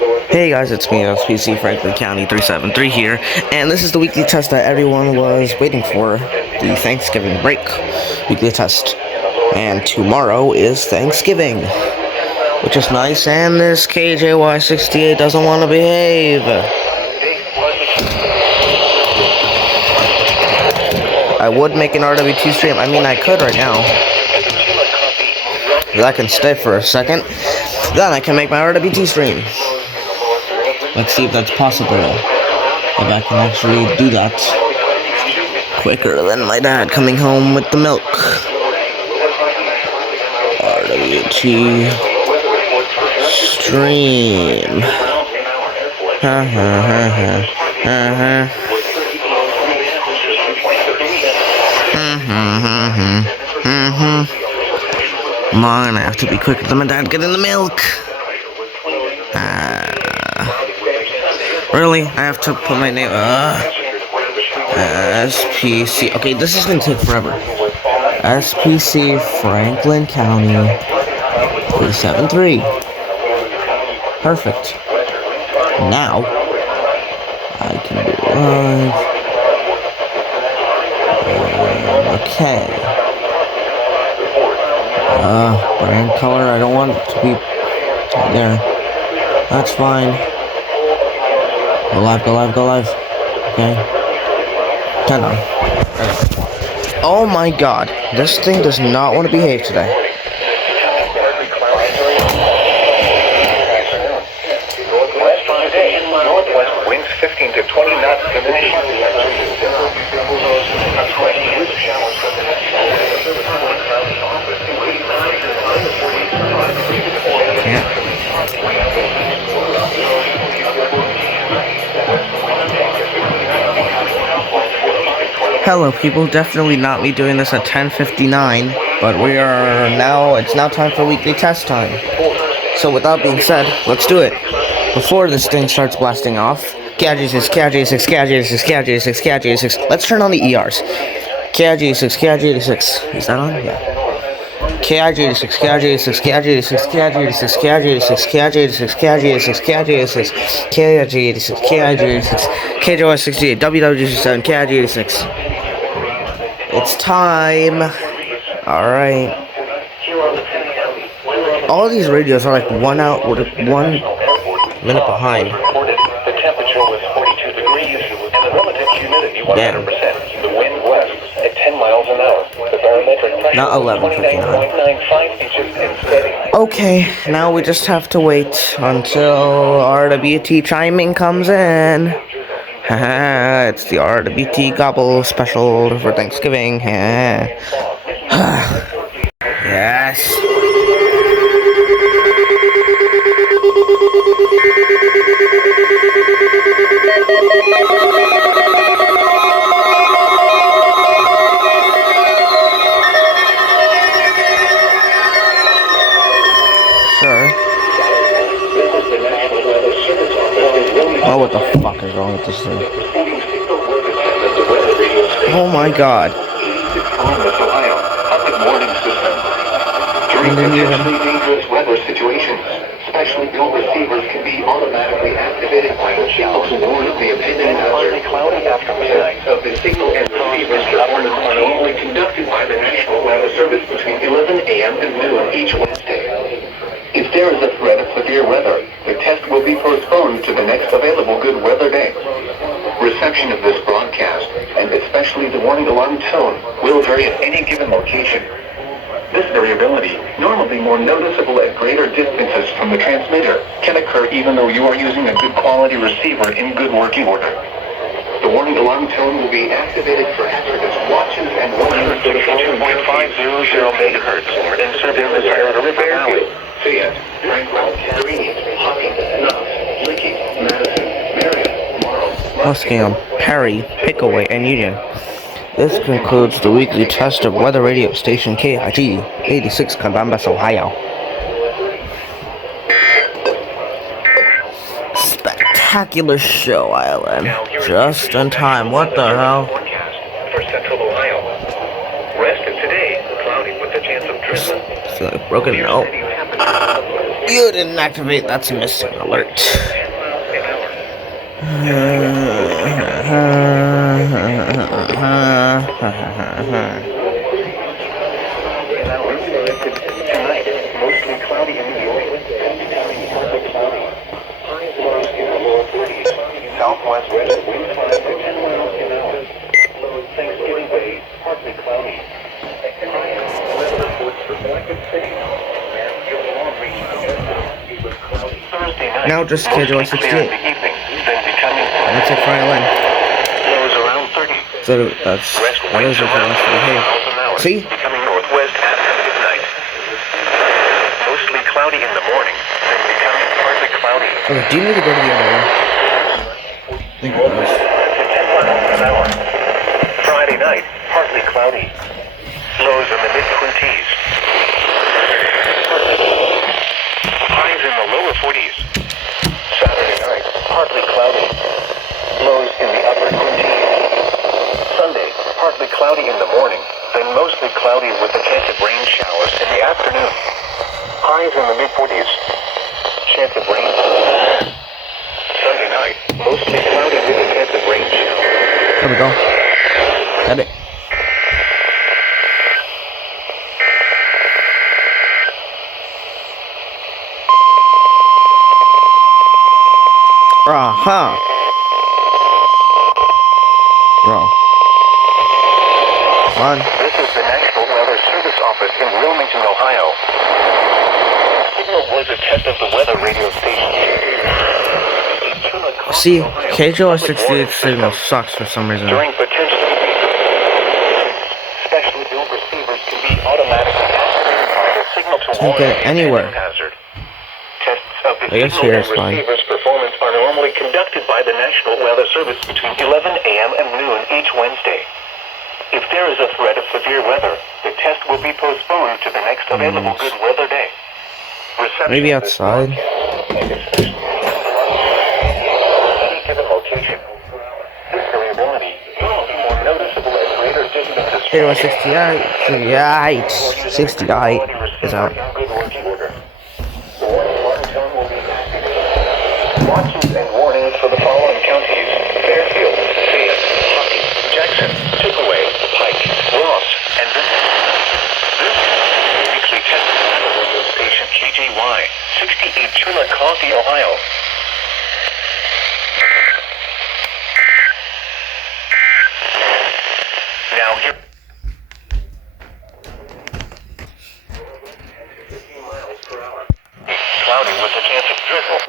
Hey guys, it's me, SPC Franklin County 373 here, and this is the weekly test that everyone was waiting for, the Thanksgiving break weekly test. And tomorrow is Thanksgiving, which is nice, and this KJY68 doesn't want to behave. I would make an RWT stream, I could right now. I can stay for a second, then I can make my RWT stream. Let's see if that's possible. If I can actually do that quicker than my dad coming home with the milk. RWT stream. Come on, I have to be quicker than my dad getting the milk. Really? I have to put my name. SPC. Okay, this is gonna take forever. SPC Franklin County 373. Perfect. Now I can do live. Okay. Brand color. I don't want it to be there. That's fine. Go live, go live, go live. Okay. Turn on. Okay. Oh my god. This thing does not want to behave today. Northwest winds 15 to 20 knots. Hello people, definitely not me doing this at 10:59, but it's now time for weekly test time. So with that being said, let's do it. Before this thing starts blasting off, KIJ6, KIJ6, KIJ6, KIJ6, KIJ6, let's turn on the ERs. KIJ6, KIJ6, is that on? Yeah. KIJ6, KIJ6, KIJ6, KIJ6, KIJ6, KIJ6, KIJ6, KIJ6, KIJ6, KIJ6, KJY68, WW67, KIJ6. It's time. Alright. All these radios are like 1 minute behind. The temperature was 42 degrees and the relative humidity 100%. The wind west at 10 miles an hour. The barometric pressure not 11:59 inches and steady. Okay, now we just have to wait until RWT chiming comes in. Haha, it's the RWT gobble special for Thanksgiving. Yes. Oh, what the fuck is wrong with this thing? Oh my god. During potentially dangerous weather situations, specially built receivers can be automatically activated by the shell to warn of the impending partly cloudy after midnight of the signal and receivers performance are normally conducted by the National Weather Service between 11 a.m. and noon each Wednesday. If there is a threat of severe weather, the test will be postponed to the next available good weather day. Reception of this broadcast, and especially the warning alarm tone, will vary at any given location. This variability, normally more noticeable at greater distances from the transmitter, can occur even though you are using a good quality receiver in good working order. The warning alarm tone will be activated for hazardous watches and 162.500 megahertz in serving the Sierra River Valley. Fayette, Franklin, Green, Hocking, Knox, Lickey, Madison, Marion, Morrow, Muscatine, Perry, Pickaway, and Union. This concludes the weekly test of weather radio station KIG 86 Columbus, Ohio. Spectacular show, Island. Just in time. What the hell? For central Ohio. Rest of today, cloudy with a chance of drizzle. It's like broken. No. You didn't activate. That's a missing alert. Tonight, mostly cloudy in New York. Partly cloudy. Highs lows in the lower 30s. Southwest winds 5 to 10 miles an hour. Lows Thanksgiving Day, partly cloudy. Weather reports for Atlantic City. Thursday night. Now just schedule 68. Clear in the evening, then becoming That's it for Island. lows around 30. So that is it for us to behave. See? Becoming northwest after midnight. Mostly cloudy in the morning, then becoming partly cloudy. Okay, do you need to go to the other room? Think about this. To 10 miles an hour. Friday night, partly cloudy. Lows in the mid-20s. Highs in the lower 40s. Saturday night, partly cloudy. Lows in the upper 20s. Sunday, partly cloudy in the morning, then mostly cloudy with a chance of rain showers in the afternoon. Highs in the mid-40s. Chance of rain. Sunday night, mostly cloudy with a chance of rain showers. There we go. Got it. Aha. Bro. Come on. This is the National Weather Service Office in Wilmington, Ohio. Signal was a test of the weather radio station. See, KJOS 68 signal sucks for some reason. During potential specially built receivers can be automatically activated by the signal to Can't warn get of anywhere. a hazard. Tests of the I guess signal here and it's fine. receiver's performance are normally conducted by the National Weather Service between 11 a.m. and noon each Wednesday. If there is a threat of severe weather, the test will be postponed to the next available good weather day. Reception Maybe of this outside. broadcast is any given location. This variability will be more noticeable at greater distances. KJOS 68. 68 is out. Good working order. The warning tone will be activated. Watches and warnings for the following counties: Fairfield, Fayette, Hocking, Jackson, Pickaway, Pike, Ross, and Vincent. This weekly test radio station KJY, 68 Chillicothe, Ohio. Now here. 15 miles per hour. Cloudy with a chance of drizzle.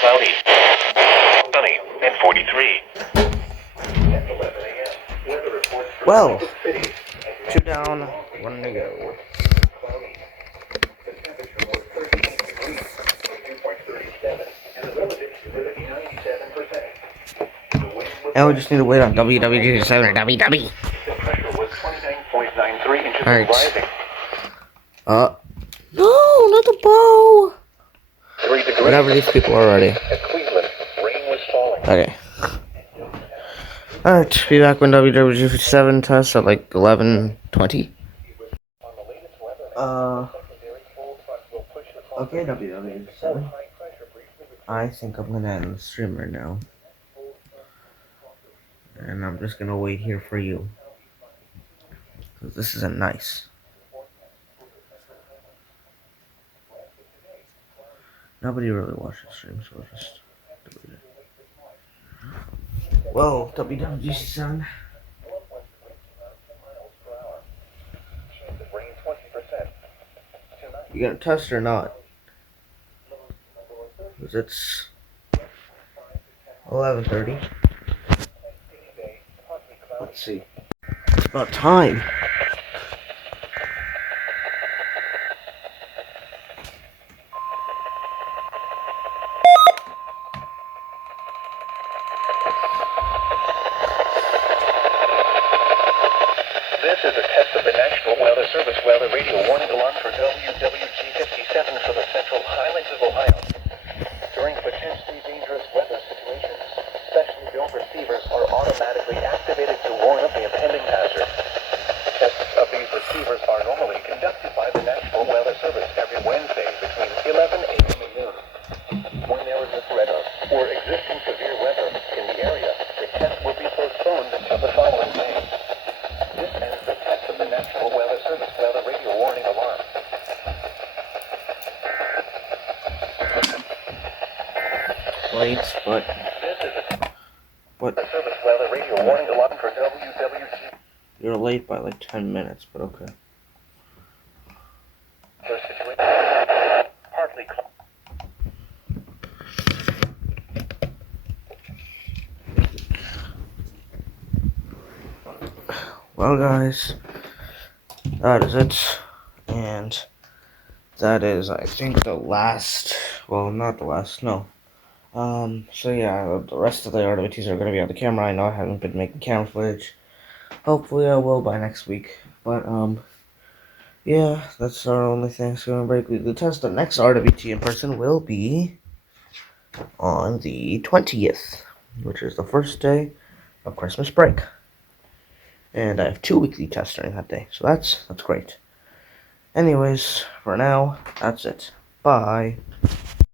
Cloudy. Sunny and 43. At 11 a.m. Weather report for Well, Atlantic City. 2 down, 1 to go. Cloudy. The temperature was 38 degrees, 2.37, and the relative humidity 97%. The wind was Now we just need to wait on WWG7 or WW. the pressure was 29.93 inches Alright. rising. No, not the bow. 3 degrees. Whatever these people are already. At Cleveland, rain was falling. Okay. Alright, be back when WWG7 tests at like 11:20. Okay, WWG7. I think I'm gonna end the stream right now. And I'm just gonna wait here for you. Because this isn't nice. Nobody really watches streams, so I'll just delete it. Well, WWG7. You gonna test or not? Because it's 11:30. Let's see. It's about time. This is a test of the National Weather Service weather radio warning alarm for WWG57 for the central highlands of Ohio. During potentially dangerous weather situations, specially built receivers are automatically activated to warn of the impending hazard. Tests of these receivers are normally conducted by the National Weather Service every late, but Service weather radio warning alarm for WWG. you're late by like 10 minutes, but okay. Partly Well, guys, that is it, and that is, I think, the last. Well, not the last. No. So yeah, the rest of the RWTs are gonna be on the camera. I know I haven't been making camera footage. Hopefully, I will by next week. But yeah, that's our only Thanksgiving break weekly test. The next RWT in person will be on the 20th, which is the first day of Christmas break. And I have 2 weekly tests during that day, so that's great. Anyways, for now, that's it. Bye.